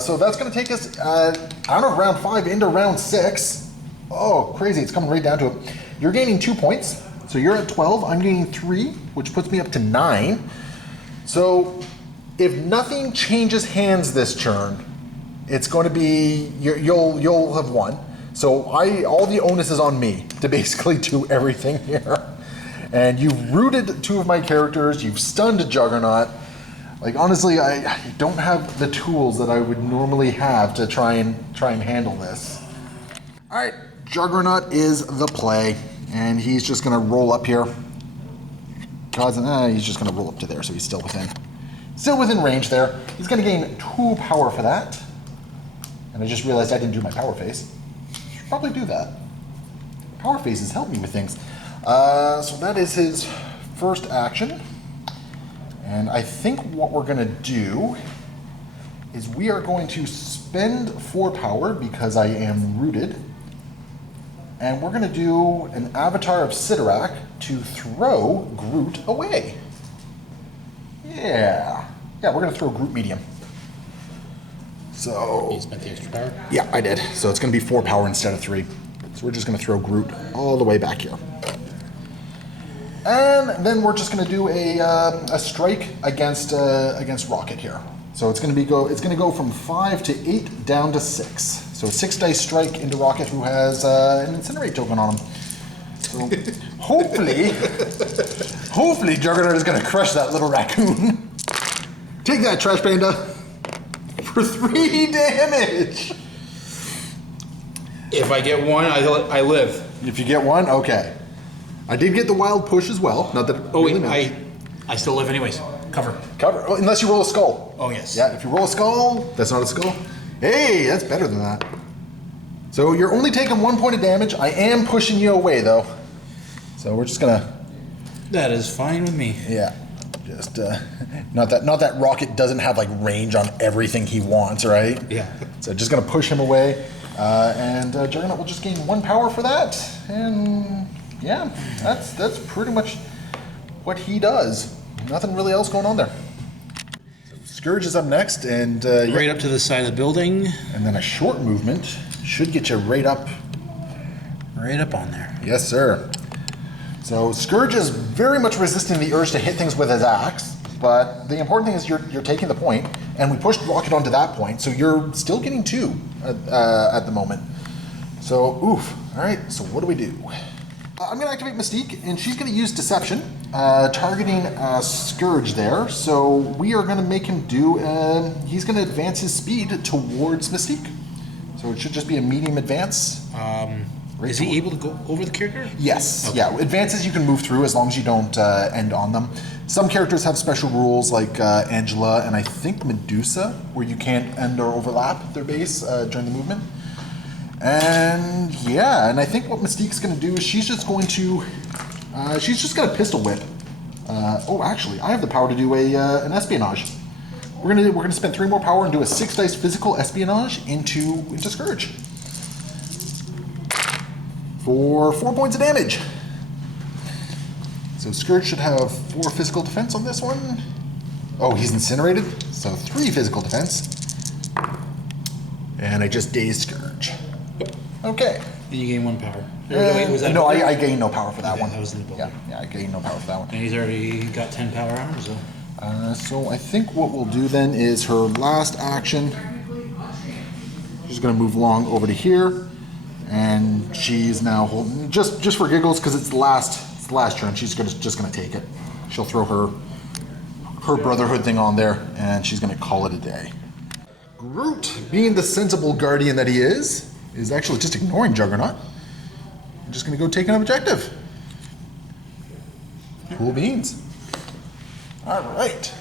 So that's going to take us out of round 5 into round 6. Oh, crazy! It's coming right down to it. You're gaining 2 points, so you're at 12. I'm gaining 3, which puts me up to 9. So if nothing changes hands this turn, it's going to be you'll have won. So all the onus is on me to basically do everything here. And you've rooted 2 of my characters. You've stunned Juggernaut. Like, honestly, I don't have the tools that I would normally have to try and handle this. All right, Juggernaut is the play, and he's just gonna roll up here. He's just gonna roll up to there, so he's still within range there. He's gonna gain 2 power for that. And I just realized I didn't do my power phase. Should probably do that. Power phases help me with things. So that is his first action. And I think what we're going to do is we are going to spend 4 power because I am rooted. And we're going to do an Avatar of Sidorak to throw Groot away. Yeah, we're going to throw Groot medium. So You spent the extra power? yeah, I did. So it's going to be 4 power instead of 3. So we're just going to throw Groot all the way back here. And then we're just going to do a strike against Rocket here. So it's going to go from 5 to 8 down to 6. So a 6 dice strike into Rocket, who has an Incinerate token on him. So hopefully Juggernaut is going to crush that little raccoon. Take that, Trash Panda, for 3 damage. If I get one, I live. If you get one, okay. I did get the wild push as well. Not that. Oh wait, I still live anyways. Cover. Cover. Oh, unless you roll a skull. Oh yes. Yeah, if you roll a skull, that's not a skull. Hey, that's better than that. So you're only taking 1 point of damage. I am pushing you away though. So we're just gonna. That is fine with me. Yeah. Just not that Rocket doesn't have like range on everything he wants, right? Yeah. So just gonna push him away, and Juggernaut will just gain 1 power for that, and yeah, that's pretty much what he does. Nothing really else going on there. So Scourge is up next, and Right up to the side of the building. and then a short movement should get you right up. Right up on there. Yes, sir. So Scourge is very much resisting the urge to hit things with his axe, but the important thing is you're taking the point, and we pushed Rocket onto that point, so you're still getting 2 at the moment. So, oof. All right, so what do we do? I'm going to activate Mystique, and she's going to use Deception, targeting Scourge there. So we are going to make him do, he's going to advance his speed towards Mystique. So it should just be a medium advance. Is he able to go over the character? Yes, Okay. yeah. Advances you can move through as long as you don't end on them. Some characters have special rules like Angela and I think Medusa, where you can't end or overlap their base during the movement. And yeah, and I think what Mystique's going to do is she's just going to pistol whip. Oh, actually, I have the power to do an espionage. We're gonna spend 3 more power and do a 6 dice physical espionage into Scourge for 4 points of damage. So Scourge should have 4 physical defense on this one. Oh, he's incinerated, so 3 physical defense. And I just dazed Scourge. Okay. And you gain 1 power. Wait, was that no, a I gained no power for that Okay, one. that was in the building. Yeah, I gained no power for that one. And he's already got 10 power armor, so. So I think what we'll do then is her last action. She's going to move along over to here, and she's now holding just for giggles because it's the last turn. She's just going to take it. She'll throw her Brotherhood thing on there, and she's going to call it a day. Groot, being the sensible guardian that he is actually just ignoring Juggernaut. I'm just going to go take an objective. Cool beans. All right.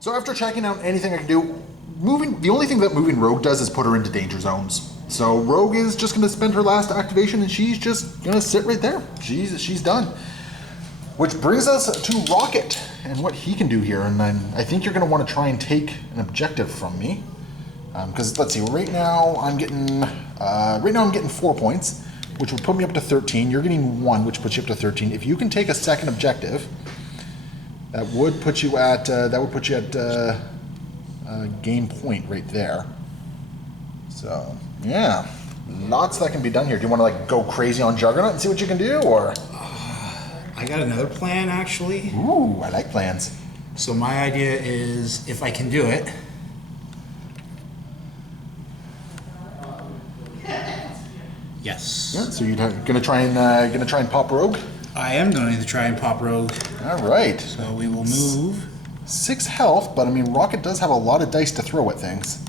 So after checking out anything I can do, the only thing that moving Rogue does is put her into danger zones. So Rogue is just going to spend her last activation, and she's just going to sit right there. She's done. Which brings us to Rocket and what he can do here. And I think you're going to want to try and take an objective from me. Because let's see, right now I'm getting 4 points, which would put me up to 13. You're getting 1, which puts you up to 13. If you can take a second objective, that would put you at game point right there. So yeah, lots that can be done here. Do you want to like go crazy on Juggernaut and see what you can do, or? I got another plan actually. Ooh, I like plans. So my idea is, if I can do it. Yes. Yeah, so you're gonna try and pop Rogue. I am going to try and pop Rogue. All right. So we will move. 6 health, but I mean Rocket does have a lot of dice to throw at things.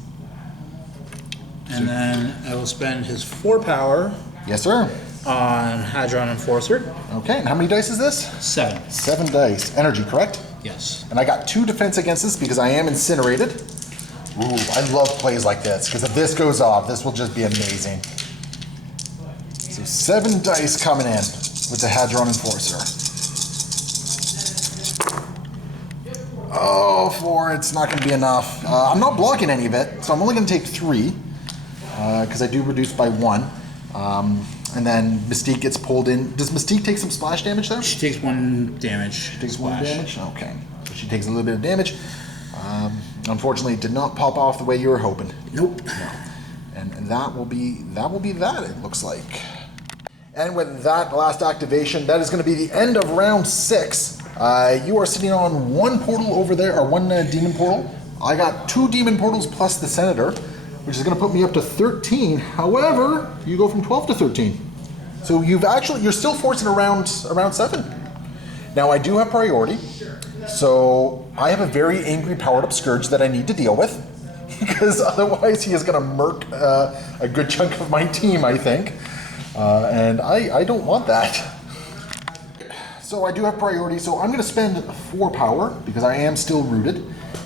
And then I will spend his 4 power Yes, sir. on Hadron Enforcer. Okay, and how many dice is this? 7. 7 dice. Energy, correct? Yes. And I got 2 defense against this because I am incinerated. Ooh, I love plays like this, because if this goes off, this will just be amazing. So 7 dice coming in with the Hadron Enforcer. Oh, 4, it's not going to be enough. I'm not blocking any of it, so I'm only going to take 3, because I do reduce by 1. And then Mystique gets pulled in. Does Mystique take some splash damage there? She takes 1 damage. She takes Splash. 1 damage? Okay. So she takes a little bit of damage. Unfortunately, it did not pop off the way you were hoping. Nope. No. And that will be that, it looks like. And with that last activation, that is going to be the end of round 6. You are sitting on 1 portal over there, or 1 demon portal. I got 2 demon portals plus the Senator, which is going to put me up to 13. However, you go from 12 to 13. So you're still forcing around 7. Now I do have priority, so I have a very angry powered up Scourge that I need to deal with, because otherwise he is going to murk a good chunk of my team, I think. And I don't want that. So I do have priority, so I'm going to spend 4 power, because I am still rooted.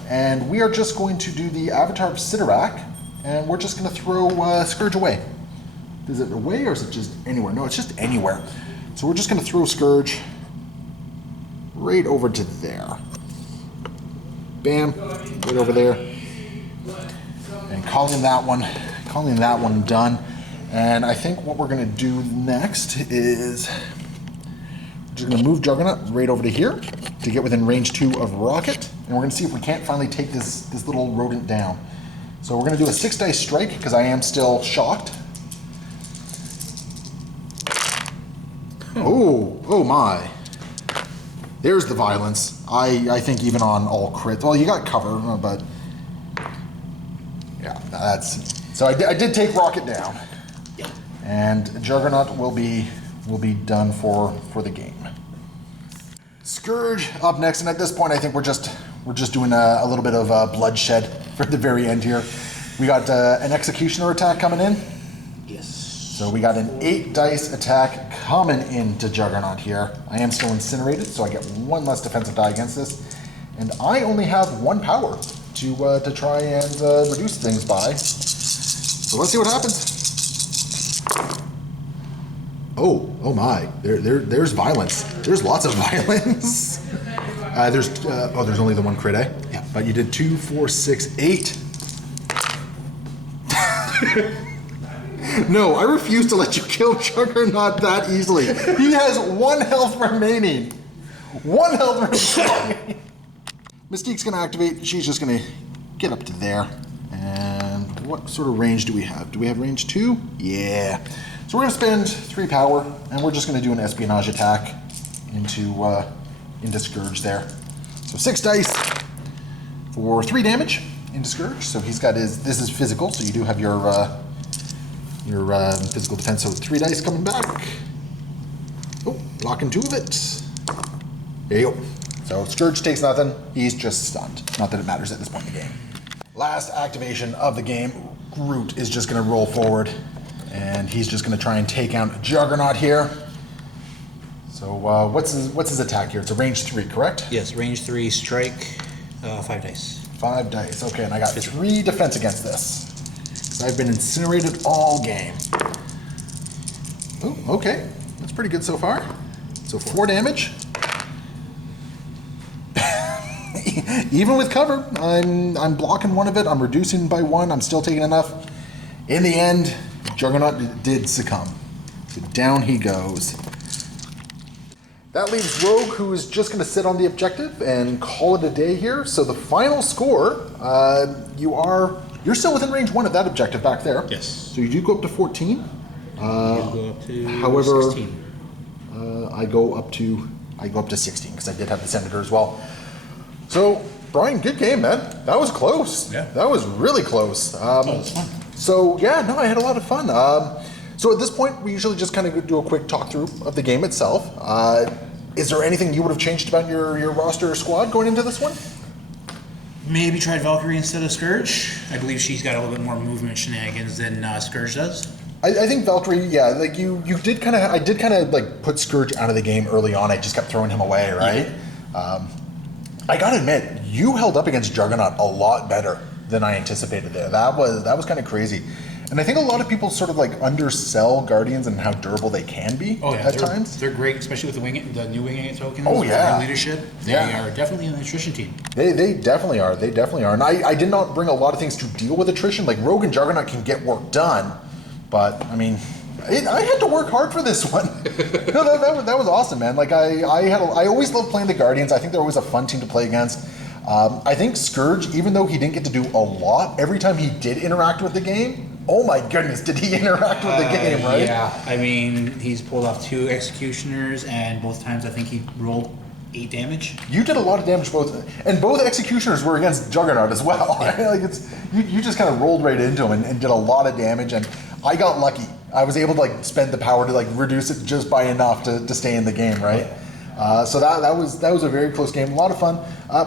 And we are just going to do the Avatar of Sidorak, and we're just going to throw Scourge away. Is it away, or is it just anywhere? No, it's just anywhere. So we're just going to throw Scourge right over to there. Bam, right over there. And calling that one done. And I think what we're going to do next is we're just going to move Juggernaut right over to here to get within range 2 of Rocket. And we're going to see if we can't finally take this little rodent down. So we're going to do a 6 dice strike, because I am still shocked. Oh my. There's the violence. I think even on all crits. Well, you got cover, but yeah, that's. So I did take Rocket down. Yeah. And Juggernaut will be done for the game. Scourge up next, and at this point I think we're just doing a little bit of bloodshed for the very end here. We got an Executioner attack coming in. Yes. So we got an 8 dice attack coming into Juggernaut here. I am still incinerated, so I get 1 less defensive die against this. And I only have 1 power to try and reduce things by. So let's see what happens. Oh my! There's violence. There's lots of violence. There's only the 1 crit, eh? Yeah. But you did 2, 4, 6, 8. No, I refuse to let you kill Juggernaut that easily. He has 1 health remaining. 1 health remaining. Mystique's gonna activate. She's just gonna get up to there. And what sort of range do we have? Do we have range 2? Yeah. So we're gonna spend 3 power, and we're just gonna do an espionage attack into Scourge there. So 6 dice for 3 damage into Scourge. So he's got his. This is physical, so you do have your physical defense. So 3 dice coming back. Oh, blocking 2 of it. There you go. So Scourge takes nothing. He's just stunned. Not that it matters at this point in the game. Last activation of the game. Groot is just going to roll forward, and he's just going to try and take out Juggernaut here. So what's his attack here? It's a range 3, correct? Yes, range 3 strike, 5 dice. 5 dice. Okay, and I got 3 defense against this. So I've been incinerated all game. Oh, okay. That's pretty good so far. So 4 damage. Even with cover, I'm blocking 1 of it. I'm reducing by 1. I'm still taking enough. In the end, Juggernaut did succumb. So down he goes. That leaves Rogue, who is just going to sit on the objective and call it a day here. So the final score, you're still within range 1 of that objective back there. Yes. So you do go up to 14. You go up to However, 16. I go up to 16 because I did have the Senator as well. So Bryan, good game, man. That was close. Yeah. That was really close. It was fun. So yeah, no, I had a lot of fun. So at this point, we usually just kind of do a quick talk through of the game itself. Is there anything you would have changed about your roster or squad going into this one? Maybe tried Valkyrie instead of Scourge. I believe she's got a little bit more movement shenanigans than Scourge does. I think Valkyrie, yeah, like you did kind of, I did kind of like put Scourge out of the game early on. I just kept throwing him away, right? Yeah. I gotta admit, you held up against Juggernaut a lot better than I anticipated there. That was kind of crazy. And I think a lot of people sort of like undersell Guardians and how durable they can be at times. They're great, especially with the new Wing tokens. Oh, yeah. Their leadership. They are definitely an attrition team. They definitely are. They definitely are. And I did not bring a lot of things to deal with attrition. Like Rogue and Juggernaut can get work done, but I mean, I had to work hard for this one. No, that was awesome, man. Like I always loved playing the Guardians. I think they're always a fun team to play against. I think Scourge, even though he didn't get to do a lot, every time he did interact with the game, Oh my goodness, did he interact with the game, right? Yeah, I mean, he's pulled off 2 executioners, and both times I think he rolled 8 damage. You did a lot of damage both, and both executioners were against Juggernaut as well. Like you just kind of rolled right into him and did a lot of damage, and I got lucky. I was able to like spend the power to like reduce it just by enough to stay in the game, right? So that was a very close game, a lot of fun.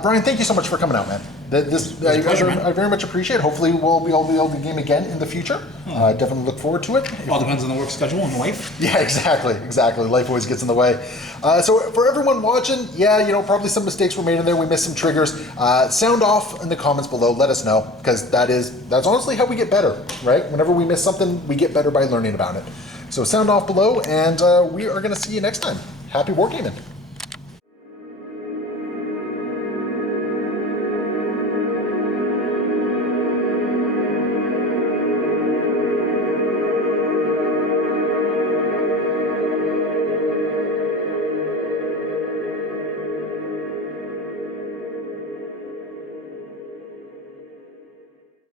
Bryan, thank you so much for coming out, man. I very much appreciate it. Hopefully we'll be able to game again in the future. Definitely look forward to it. All depends on the work schedule and life. Yeah, exactly. Life always gets in the way. So for everyone watching, probably some mistakes were made in there. We missed some triggers. Sound off in the comments below. Let us know, because that's honestly how we get better, right? Whenever we miss something, we get better by learning about it. So sound off below, and we are going to see you next time. Happy wargaming.